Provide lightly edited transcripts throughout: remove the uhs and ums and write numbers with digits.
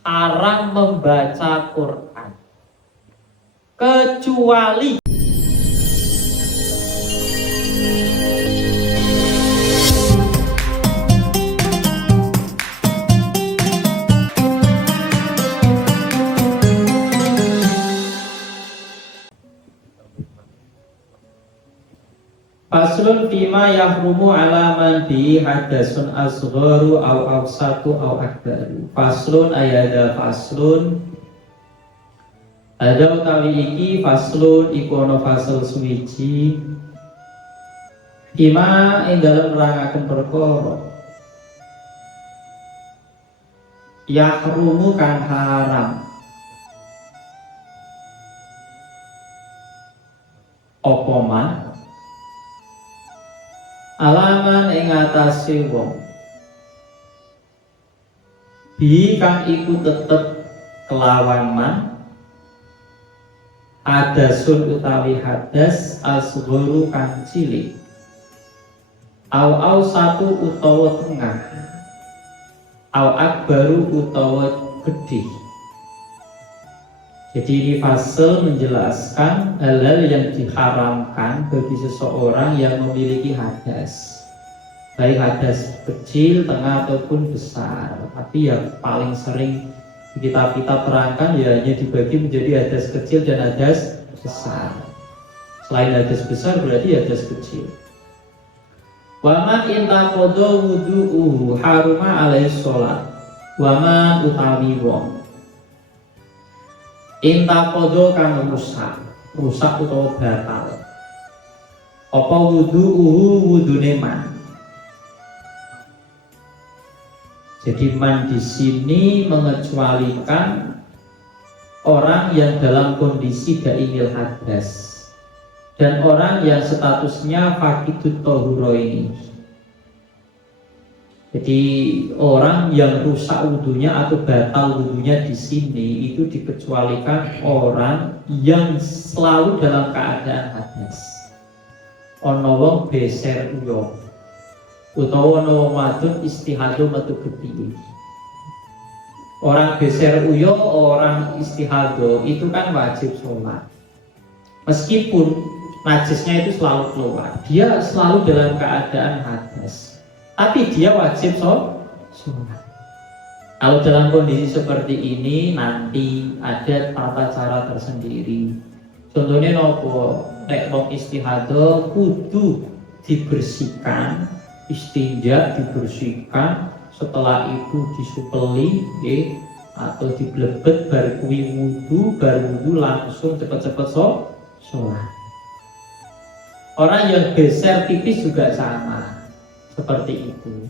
haram membaca Quran kecuali faslun fima yahrumu ala man bi hadasun asgharu au awsatu au akbaru. Faslun ayada faslun ada utawi iki faslun iku ana fasal suwiji fima ing dalem nerangaken perkara yahrumu kang haram apa man alaman ing atase wong bi kang iku tetep kelawan man hadasun utawi hadas asghuru kang cilik au satu utawa tengah au akbaru utawa gedhe. Jadi ini fase menjelaskan hal-hal yang diharamkan bagi seseorang yang memiliki hadas, baik hadas kecil, tengah ataupun besar. Tapi yang paling sering kita terangkan ya hanya dibagi menjadi hadas kecil dan hadas besar. Selain hadas besar berarti hadas kecil. Waman intaqadha wudu'uhu haruma alaihi sholat. Waman utawi wong intaqadha kang rusak utawa batal apa wudu'uhu wudune man. Jadi man di sini mengecualikan orang yang dalam kondisi daimil hadas dan orang yang statusnya faqidut thahura ini. Jadi orang yang rusak wudunya atau batal wudunya di sini itu dikecualikan orang yang selalu dalam keadaan hadas. Ono wong beser uyo, utawa ono wong wadon istihado metu getih. Orang beser uyo, orang istihado itu kan wajib sholat. Meskipun najisnya itu selalu keluar, dia selalu dalam keadaan hadas, tapi dia wajib sholat. Kalau dalam kondisi seperti ini nanti ada tata cara tersendiri. Contohnya nopo, nek wong istihado kudu dibersihkan, istinja dibersihkan, setelah itu disupeli, atau diblebet bar kuwi wudu langsung cepet-cepet sholat. Orang yang beser tipis juga sama seperti itu.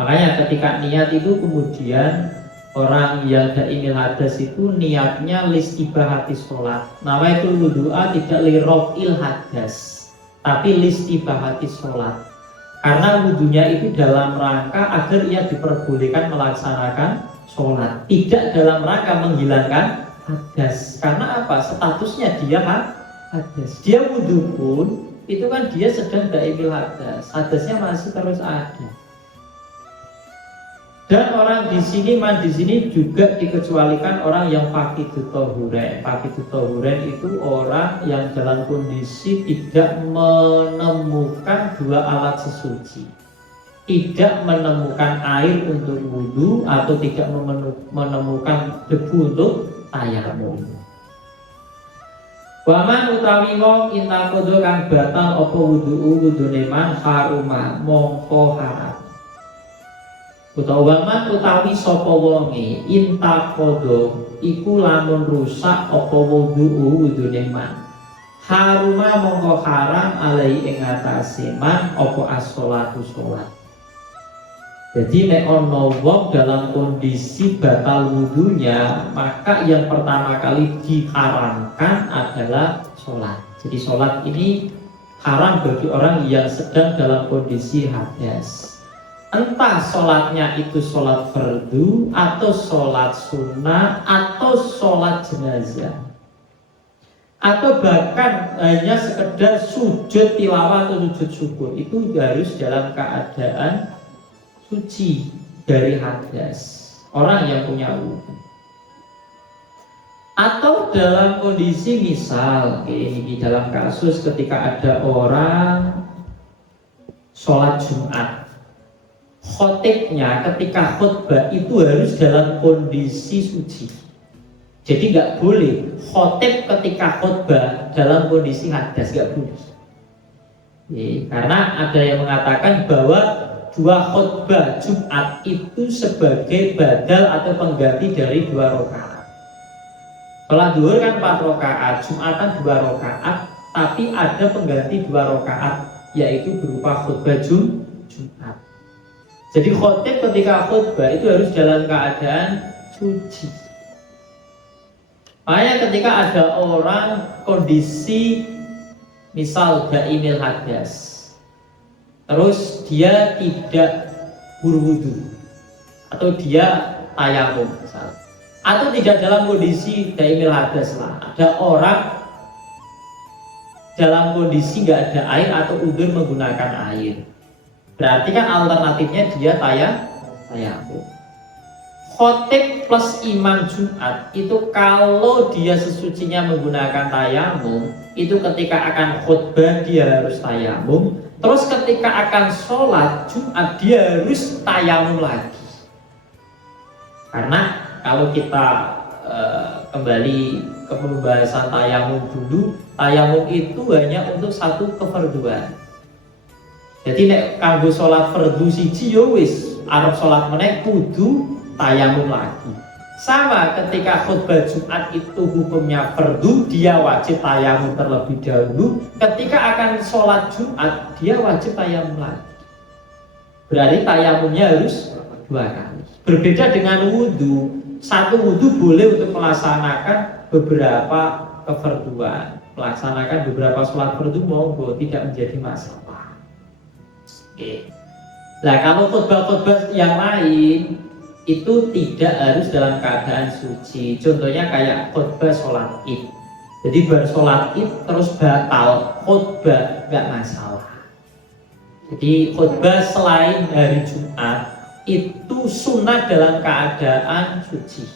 Makanya ketika niat itu kemudian orang yang daimil hadas itu niatnya listibahati sholat. Nawaitul wudu'a tidak lirofil hadas, tapi listibahati sholat. Karena wudunya itu dalam rangka agar ia diperbolehkan melaksanakan sholat, tidak dalam rangka menghilangkan hadas. Karena apa? Statusnya dia hadas. Dia wudu pun itu kan dia sedang daimil hadas, hadasnya masih terus ada. Dan orang di sini juga dikecualikan orang yang faqidut thahurain. Faqidut thahurain itu orang yang dalam kondisi tidak menemukan dua alat sesuci, tidak menemukan air untuk wudu atau tidak menemukan debu untuk tayamum. Waman utawi wong intaqadha kang batal apa wudune man haruma mongko haram. Utawa waman utawi sapa wonge intaqadha iku lamun rusak apa wudune man haruma mongko haram alai ing atase man apa as-sholatu sholat. Jadi nek ono wong dalam kondisi batal wudunya, maka yang pertama kali diharamkan adalah sholat. Jadi sholat ini haram bagi orang yang sedang dalam kondisi hadas. Entah sholatnya itu sholat fardu atau sholat sunnah atau sholat jenazah, atau bahkan hanya sekedar sujud tilawah atau sujud syukur, itu harus dalam keadaan suci dari hadas. Orang yang punya wudu. Atau dalam kondisi misal ini dalam kasus ketika ada orang sholat Jumat, khotibnya ketika khutbah itu harus dalam kondisi suci. Jadi nggak boleh khotib ketika khutbah dalam kondisi hadas, nggak boleh. Karena ada yang mengatakan bahwa dua khutbah Jumat itu sebagai badal atau pengganti dari 2 rakaat. Sholat zuhur kan 4 rakaat, Jumatan 2 rakaat, tapi ada pengganti 2 rakaat, yaitu berupa khutbah Jumat. Jadi khotib ketika khutbah itu harus dalam keadaan suci. Makanya ketika ada orang kondisi misal daimil hadas, terus dia tidak berwudu atau dia tayamum misalnya, atau tidak dalam kondisi daimil hadas lah, ada orang dalam kondisi nggak ada air atau udur menggunakan air, berarti kan alternatifnya dia tayamum. Khotib plus imam Jumat itu kalau dia sesucinya menggunakan tayamum, itu ketika akan khutbah dia harus tayamum, terus ketika akan sholat Jumat dia harus tayamum lagi. Karena kalau kita kembali ke pembahasan tayamum dulu, tayamum itu hanya untuk satu kefarduan. Jadi nek kanggo sholat fardu siji yo wis, arep sholat meneh kudu tayamum lagi. Sama ketika khutbah Jumat itu hukumnya fardu, dia wajib tayamum terlebih dahulu. Ketika akan sholat Jumat dia wajib tayamum lagi. Berarti tayamumnya harus 2 kali. Berbeda dengan wudhu. Satu wudhu boleh untuk melaksanakan beberapa kefarduan, melaksanakan beberapa sholat fardu monggo, tidak menjadi masalah. Oke. Nah kalau khutbah-khutbah yang lain itu tidak harus dalam keadaan suci. Contohnya kayak khutbah sholat id. Jadi bar sholat id terus batal khutbah, nggak masalah. Jadi khutbah selain hari Jumat itu sunnah dalam keadaan suci.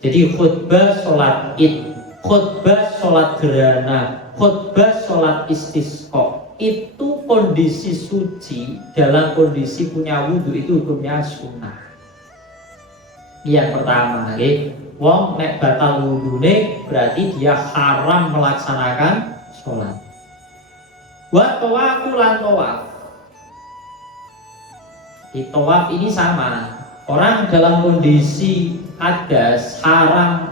Jadi khutbah sholat id, khutbah sholat gerhana, khutbah sholat istisqa itu kondisi suci, dalam kondisi punya wudhu itu hukumnya sunnah. Yang pertama, wong nek batal wudune berarti dia haram melaksanakan sholat. Wa tawafu lan tawaf. Di tawaf ini sama. Orang dalam kondisi hadas haram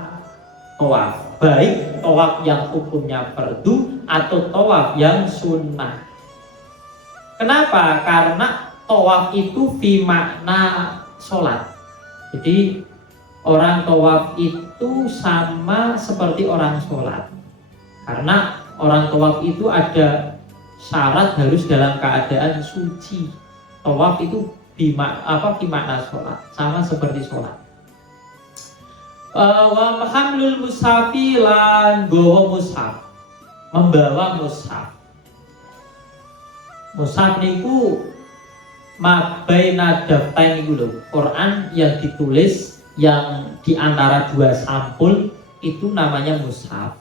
tawaf, baik tawaf yang hukumnya fardu atau tawaf yang sunnah. Kenapa? Karena tawaf itu fi makna sholat. Jadi orang tawaf itu sama seperti orang sholat. Karena orang tawaf itu ada syarat harus dalam keadaan suci. Tawaf itu makna sholat, sama seperti sholat. Wa hamlul mushafi lan gowo mushaf, membawa mushaf. Mushaf niku mabaina daftain itu loh, Quran yang ditulis yang di antara 2 sampul itu namanya mushaf.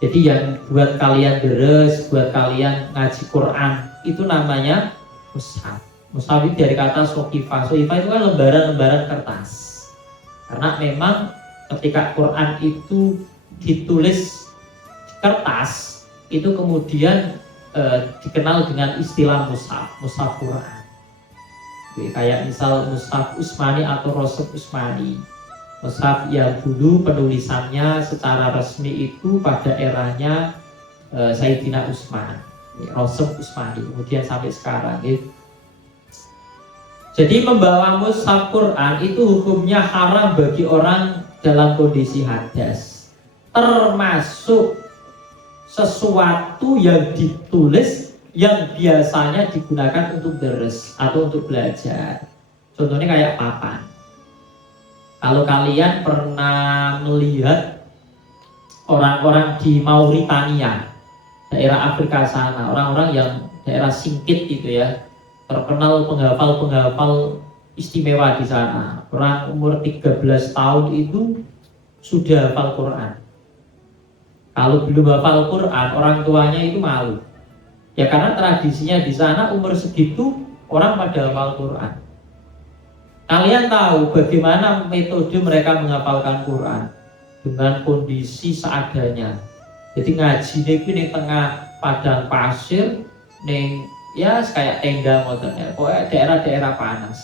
Jadi yang buat kalian deres, buat kalian ngaji Quran itu namanya mushaf. Mushaf itu dari kata sohifah. Sohifah itu kan lembaran-lembaran kertas. Karena memang ketika Quran itu ditulis di kertas, itu kemudian dikenal dengan istilah mushaf, mushaf Quran. Kayak misal mushaf Utsmani atau Roshaf Utsmani. Mushaf yang dulu penulisannya secara resmi itu pada eranya Sayyidina Utsman, Roshaf Utsmani, kemudian sampai sekarang. Jadi membawa mushaf Quran itu hukumnya haram bagi orang dalam kondisi hadas, termasuk sesuatu yang ditulis yang biasanya digunakan untuk deres atau untuk belajar. Contohnya kayak papan. Kalau kalian pernah melihat orang-orang di Mauritania, daerah Afrika sana, orang-orang yang daerah Singkit gitu ya, terkenal penghafal-penghafal istimewa di sana. Orang umur 13 tahun itu sudah hafal Quran. Kalau belum hafal Quran, orang tuanya itu malu. Ya karena tradisinya di sana umur segitu orang pada hafal Quran. Kalian tahu bagaimana metode mereka menghafalkan Quran? Dengan kondisi seadanya. Jadi ngaji ini di tengah padang pasir, neng ya kayak tenda motornya, pokoknya daerah-daerah panas.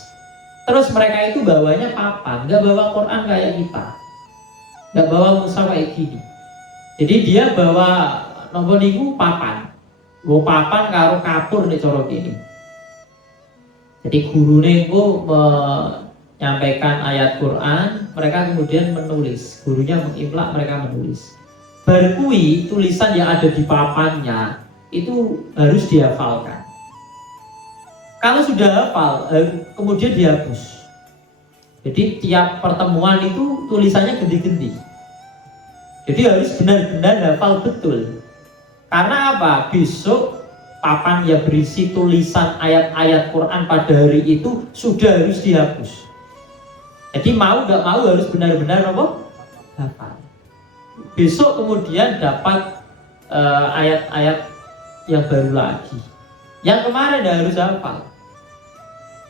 Terus mereka itu bawanya papan, nggak bawa Quran kayak kita, nggak bawa mushaf kayak gini. Jadi dia bawa nomor niku papan, bawa papan karo kapur nih corok ini. Jadi guru niku menyampaikan ayat Quran, mereka kemudian menulis, gurunya mengimlak, mereka menulis. Berkui tulisan yang ada di papannya itu harus dihafalkan. Kalau sudah hafal, kemudian dihapus. Jadi tiap pertemuan itu tulisannya ganti-ganti. Jadi harus benar-benar hafal betul. Karena apa? Besok papan yang berisi tulisan ayat-ayat Quran pada hari itu sudah harus dihapus. Jadi mau nggak mau harus benar-benar apa? Hafal. Besok kemudian dapat ayat-ayat yang baru lagi. Yang kemarin harus hafal.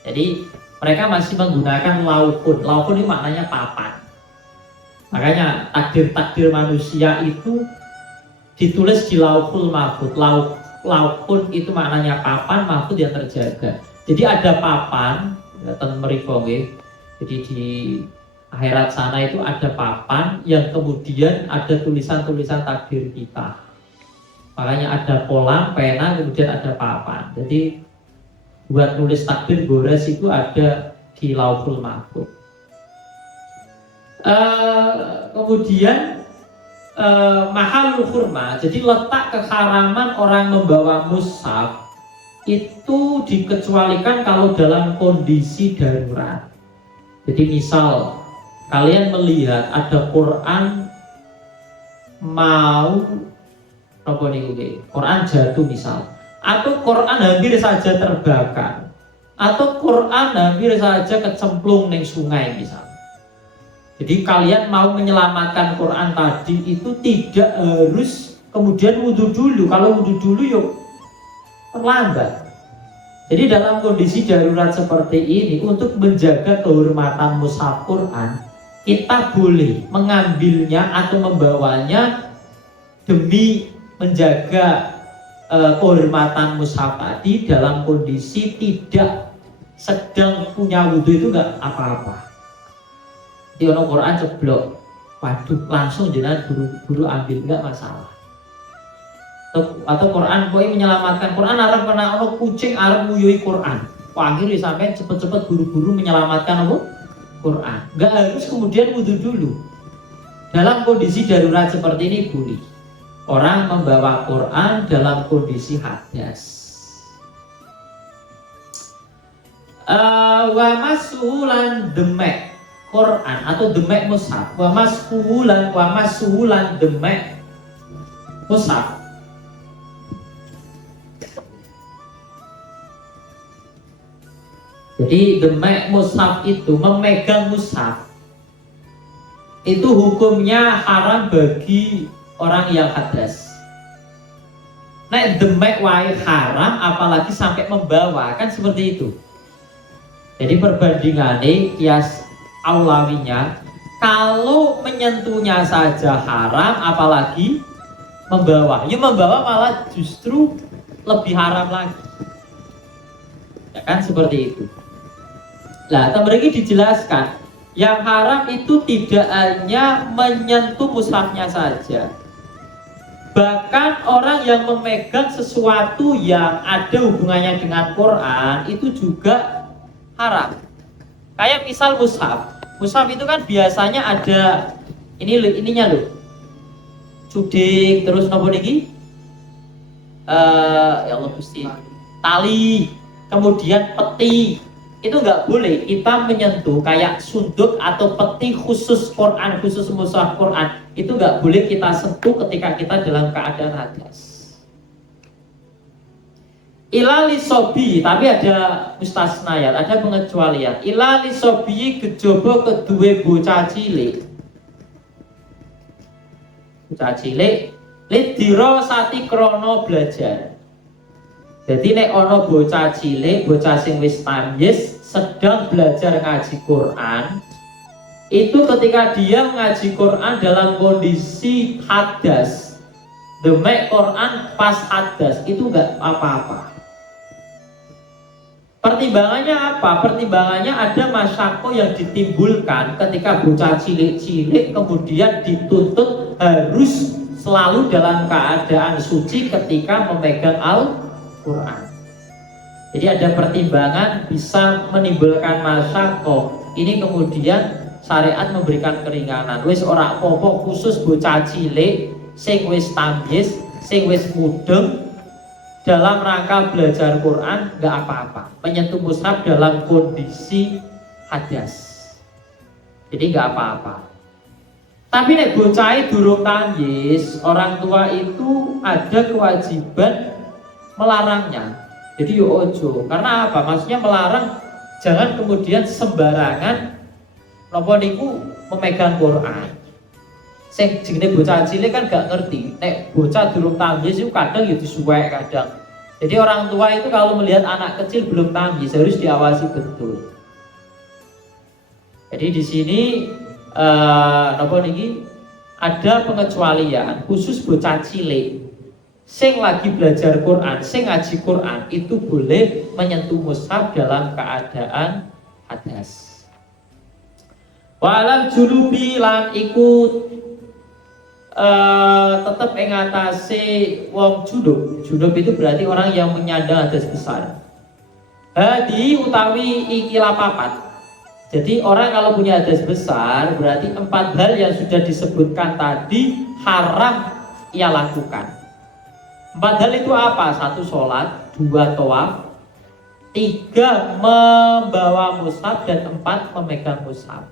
Jadi mereka masih menggunakan laukun. Laukun ini maknanya papan. Makanya takdir-takdir manusia itu ditulis di laukul mahfud. Laukun itu maknanya papan, mahfud yang terjaga. Jadi ada papan, ten mriko nggih. Jadi di akhirat sana itu ada papan yang kemudian ada tulisan-tulisan takdir kita. Makanya ada kolam, pena, kemudian ada papan. Jadi buat nulis takdir gores itu ada di Lauhul Mahfuz. Kemudian mahalul hurma, jadi letak keharaman orang membawa mushaf itu dikecualikan kalau dalam kondisi darurat. Jadi misal kalian melihat ada Quran mau apa nih, Quran jatuh misal, atau Quran hampir saja terbakar, atau Quran hampir saja kecemplung di sungai misal. Jadi kalian mau menyelamatkan Quran tadi itu tidak harus kemudian wudhu dulu. Kalau wudhu dulu yuk terlambat. Jadi dalam kondisi darurat seperti ini, untuk menjaga kehormatan mushaf Quran, kita boleh mengambilnya atau membawanya demi menjaga kehormatan mushaf tadi dalam kondisi tidak sedang punya wudhu, itu nggak apa-apa. Di Quran ceblok, waduh langsung jenengan buru-buru ambil, nggak masalah. Atau Quran boy menyelamatkan Quran, arep kena ono kucing arep nguyui Quran, akhirnya sampai cepet-cepet buru-buru menyelamatkan apa? Quran. Nggak harus kemudian wudhu dulu. Dalam kondisi darurat seperti ini boleh orang membawa Quran dalam kondisi hadas. Wa masulan demek Quran atau demek mushaf, wa masulan demek mushaf. Jadi demek mushaf itu, memegang mushaf itu hukumnya haram bagi orang yang hadas. Nek demek wae haram, apalagi sampai membawa, kan seperti itu. Jadi perbandingannya kias aulawinya, kalau menyentuhnya saja haram, apalagi membawa. Ya membawa malah justru lebih haram lagi. Ya kan seperti itu. Nah, tadi dijelaskan, yang haram itu tidak hanya menyentuh mushafnya saja. Bahkan orang yang memegang sesuatu yang ada hubungannya dengan Quran itu juga haram. Kayak misal mushaf. Mushaf itu kan biasanya ada ininya loh. Cuding, terus nopo niki? Ya Allah Gusti. Tali, kemudian peti. Itu nggak boleh kita menyentuh kayak sunduk atau peti khusus Quran, khusus mushaf Quran. Itu nggak boleh kita sentuh ketika kita dalam keadaan hadas. Ilali sobi, tapi ada mustasnayat, ada pengecualian. Ilali sobi kejaba kedua bocah cilik. bocah cilik lidiro sati krono belajar. Jadi nek ono bocah cilik, bocah sing wis tamyiz sedang belajar ngaji Quran, itu ketika dia mengaji Quran dalam kondisi hadas, demek Quran pas hadas, itu enggak apa-apa. Pertimbangannya apa? Pertimbangannya ada masyakko yang ditimbulkan ketika bocah cilik-cilik kemudian dituntut harus selalu dalam keadaan suci ketika memegang Al-Quran. Jadi ada pertimbangan bisa menimbulkan masyakko. Ini kemudian syariat memberikan keringanan. Wis ora apa-apa khusus bocah cilik sing wis tamyiz, sing wis mudeng dalam rangka belajar Quran nggak apa-apa. Menyentuh mushaf dalam kondisi hadas. Jadi nggak apa-apa. Tapi nek bocah durung tamyiz, orang tua itu ada kewajiban melarangnya. Jadi yo ojo. Karena apa? Maksudnya melarang jangan kemudian sembarangan napa niku memegang Quran. Sing jenenge bocah cilik kan gak ngerti. Nek bocah durung tamyiz itu kadang ya disuwek kadang. Jadi orang tua itu kalau melihat anak kecil belum tamyiz harus diawasi betul. Jadi di sini napa niki ada pengecualian khusus bocah cilik. Sing lagi belajar Quran, sing ngaji Quran itu boleh menyentuh mushaf dalam keadaan hadas. Walam junubi lan iku tetap ing atase wong junub. Junub itu berarti orang yang menyandang hadas besar. Hadi utawi ikilah papat. Jadi orang kalau punya hadas besar berarti 4 hal yang sudah disebutkan tadi haram ia lakukan. 4 hal itu apa? 1 sholat, 2 tawaf, 3 membawa mushaf, dan 4 memegang mushaf.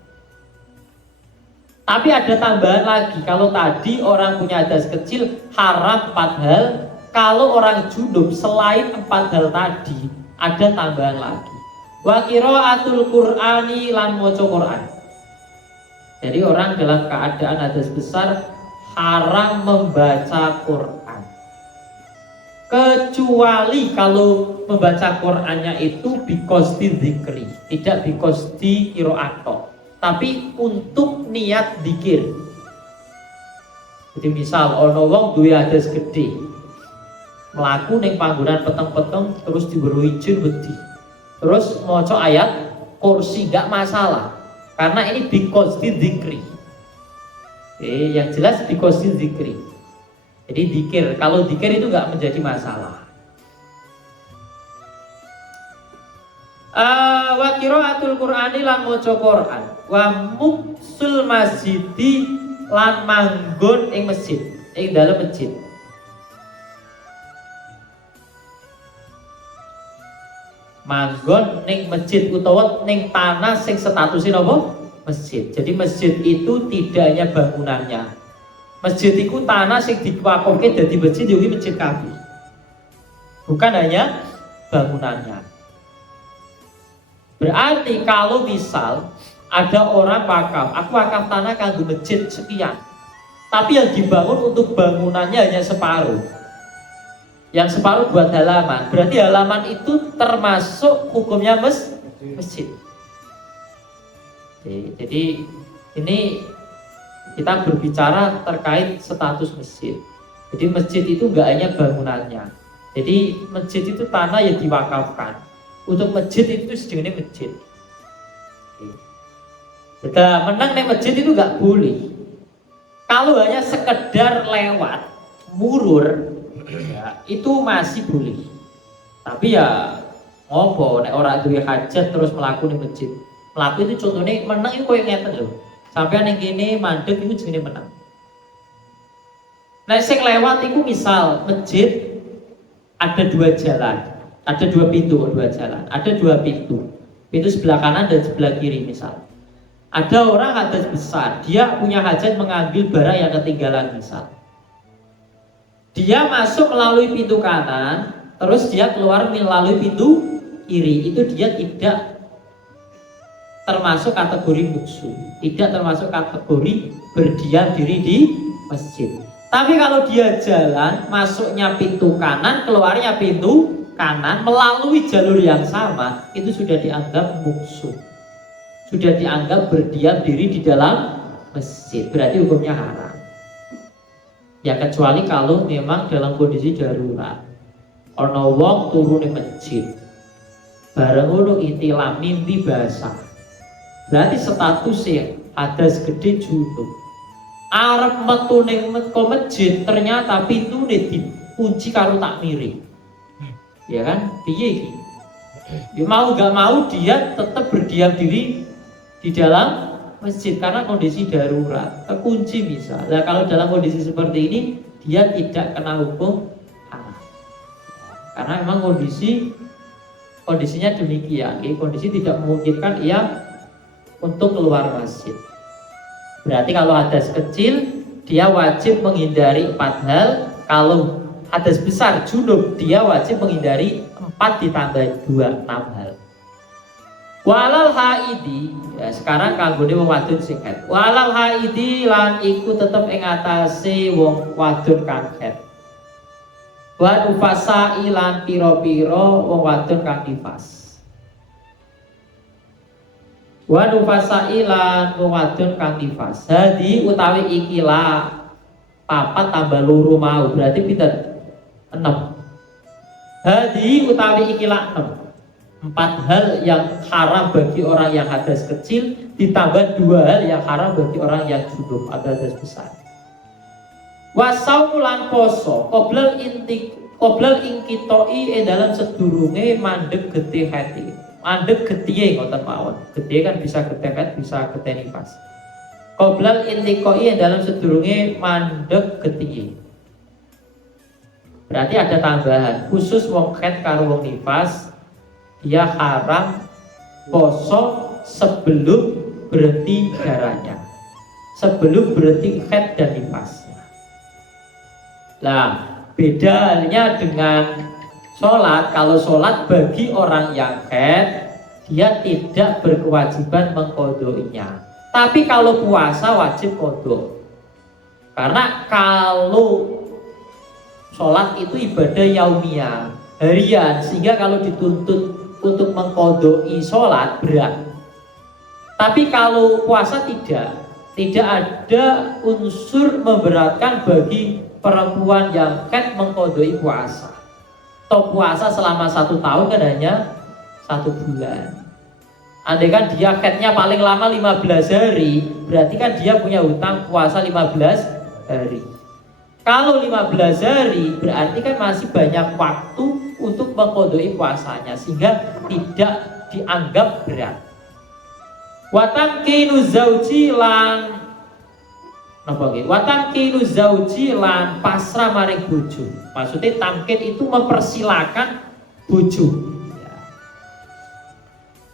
Tapi ada tambahan lagi. Kalau tadi orang punya hadas kecil haram 4 hal, kalau orang junub selain 4 hal tadi ada tambahan lagi. Wa qiraatul Qur'ani lan maca Quran. Jadi orang dalam keadaan hadas besar haram membaca Quran. Kecuali kalau membaca Qur'annya itu bikosdi zikri, tidak bikosdi qiraato, tapi untuk niat zikir. Jadi misal ono wong duwe hadas gede, mlaku ning panggonan peteng-peteng terus diweruhi jin wedi, terus maca ayat kursi gak masalah, karena ini bikosdi zikri. Yang jelas bikosdi zikri. Jadi dzikir, kalau dzikir itu nggak menjadi masalah. Wa qiraatul Qur'ani lan maca Qur'an, wa muksul masjidi lan manggon ing masjid, ing dalam masjid. Manggon ning masjid utawa ning tanah sing statusnya apa? Masjid. Jadi masjid itu tidak hanya bangunannya. Masjid itu tanah sing diwakofke dadi masjid yo masjid kabeh. Bukan hanya bangunannya. Berarti kalau misal ada orang wakaf, aku wakaf tanah kanggo masjid sekian. Tapi yang dibangun untuk bangunannya hanya separuh. Yang separuh buat halaman. Berarti halaman itu termasuk hukumnya masjid. Jadi ini kita berbicara terkait status masjid. Jadi masjid itu enggak hanya bangunannya. Jadi masjid itu tanah yang diwakafkan. Untuk masjid itu sejenis masjid. Kita menang nih masjid itu enggak boleh. Kalau hanya sekedar lewat, murur, ya, itu masih boleh. Tapi ya ngopo nek ora duwe hajat terus mlaku ning masjid. Mlaku itu contohnya menang itu koyo ngeten lho. Sampai yang gini mandek itu jenenge menang. Nah, sing lewat itu misal masjid ada 2 jalan, ada 2 pintu, 2 jalan, ada 2 pintu, pintu sebelah kanan dan sebelah kiri misal. Ada orang hadas besar, dia punya hajat mengambil barang yang ketinggalan misal. Dia masuk melalui pintu kanan, terus dia keluar melalui pintu kiri, itu dia tidak termasuk kategori muksu, tidak termasuk kategori berdiam diri di masjid. Tapi kalau dia jalan, masuknya pintu kanan, keluarnya pintu kanan, melalui jalur yang sama, itu sudah dianggap muksum. Sudah dianggap berdiam diri di dalam masjid, berarti hukumnya haram. Ya kecuali kalau memang dalam kondisi darurat. Ono wong turu ning masjid. Bareng ngono itilah mimpi basah. Berarti statusnya hadas gede junub. Arep metu ning masjid ternyata pintune dikunci karo takmire. Ya kan? Piye iki? Ya mau gak mau dia tetap berdiam diri di dalam masjid karena kondisi darurat, kekunci misal. Nah, kalau dalam kondisi seperti ini dia tidak kena hukum haram. Karena memang kondisinya demikian. Kondisi tidak memungkinkan ia untuk keluar masjid. Berarti kalau hadas kecil dia wajib menghindari 4 hal. Kalau hadas besar junub dia wajib menghindari 4 ditambah 2, 6 hal. Walal haidi, ya sekarang kanggone wong wadon sing haid. Walal haidi lan iku tetep ing atase wong wadon kang haid. Wa nufasa ilan pira-pira wong wadon kang nifas. Wa nufasa ilan wong wadon kang nifas. Hadi utawi ikilah 4 tambah 2 mau berarti pinten? 6. Hadi utawi ikilah 6. 4 hal yang haram bagi orang yang hadas kecil ditambah 2 hal yang haram bagi orang yang junub atau hadas besar. Wasau lan poso qoblal ingkitoi dalam sedurunge mandeg getih hati. Mandeg getih ngoten mawon. Getih kan bisa getih haid, bisa getih nifas. Qoblal intikoi dalam sedurunge mandeg getih. Berarti ada tambahan khusus wong haid karo wong nifas. Dia haram poso sebelum berhenti darahnya, sebelum berhenti haid dan nifasnya. Nah, beda halnya dengan sholat. Kalau sholat bagi orang yang haid, dia tidak berkewajiban mengqodhoinya. Tapi kalau puasa wajib qodho. Karena kalau sholat itu ibadah yaumiyah, harian, sehingga kalau dituntut untuk mengqodhoi sholat berat. Tapi kalau puasa tidak ada unsur memberatkan bagi perempuan yang haid mengqodhoi puasa. Atau puasa selama 1 tahun kan hanya 1 bulan. Andai kan dia haidnya paling lama 15 hari, berarti kan dia punya hutang puasa 15 hari. Kalau 15 hari berarti kan masih banyak waktu untuk mengqodhoi puasanya, sehingga tidak dianggap berat. Watamkinu zauji lan napa nggih? Watamkinu zauji lan pasrah maring bojo. Maksudnya tamkin itu mempersilakan bojo.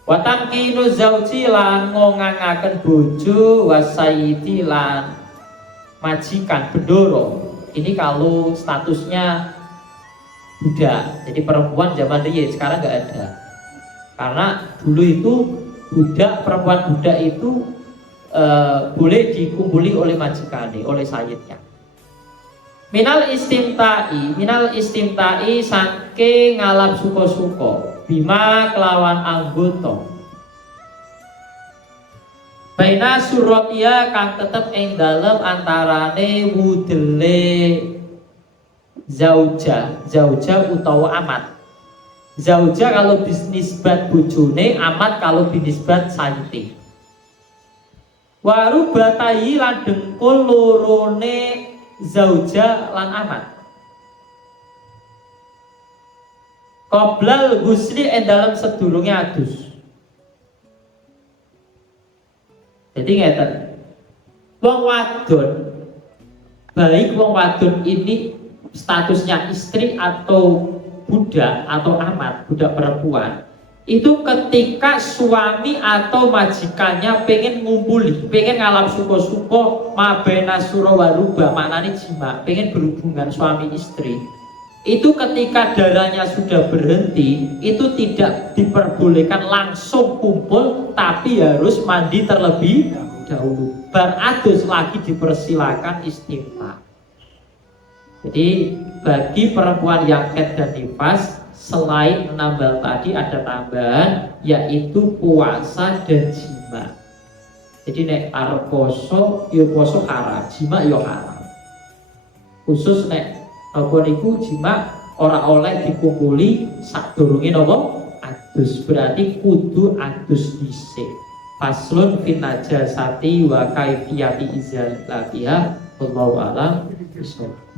Watamkinu zauji lan ngongangaken bojo wasayidi lan majikan bendoro. Ini kalau statusnya budak, jadi perempuan zaman dulu, sekarang nggak ada. Karena dulu itu perempuan budak itu boleh dikumpuli oleh majikane, oleh sayyidnya. Minal istimtai saking ngalap suko-suko bima kelawan anggota. Baina suratiya kang tetep ing dalem antarane wudele zauja utawa amat. Zauja kalau binisbat bojone, amat kalau binisbat sayyidi. Waru batahi lan dengkul lorone zauja lan amat. Qoblal ghusli ing dalem sedurunge adus. Jadi ngeten, wong wadon, baik wong wadon ini statusnya istri atau budak atau amat, budak perempuan, itu ketika suami atau majikannya pengen ngumpuli, pengen ngalap suko-suko mabena suro waruba, maknanya jima, pengen berhubungan suami istri, itu ketika darahnya sudah berhenti, itu tidak diperbolehkan langsung kumpul, tapi harus mandi terlebih dahulu. Baradus lagi dipersilakan istimta. Jadi bagi perempuan yang haid dan nifas, selain menambal tadi ada tambahan, yaitu puasa dan jima. Jadi nek arep poso, yo poso haram, jima yo haram. Khusus nek apa niku jima ora oleh dikumpuli sadurunge napa adus, berarti kudu adus dhisik. Faslun fin najasati wa kaifiyati izalatiha wallahu a'lam bishawab.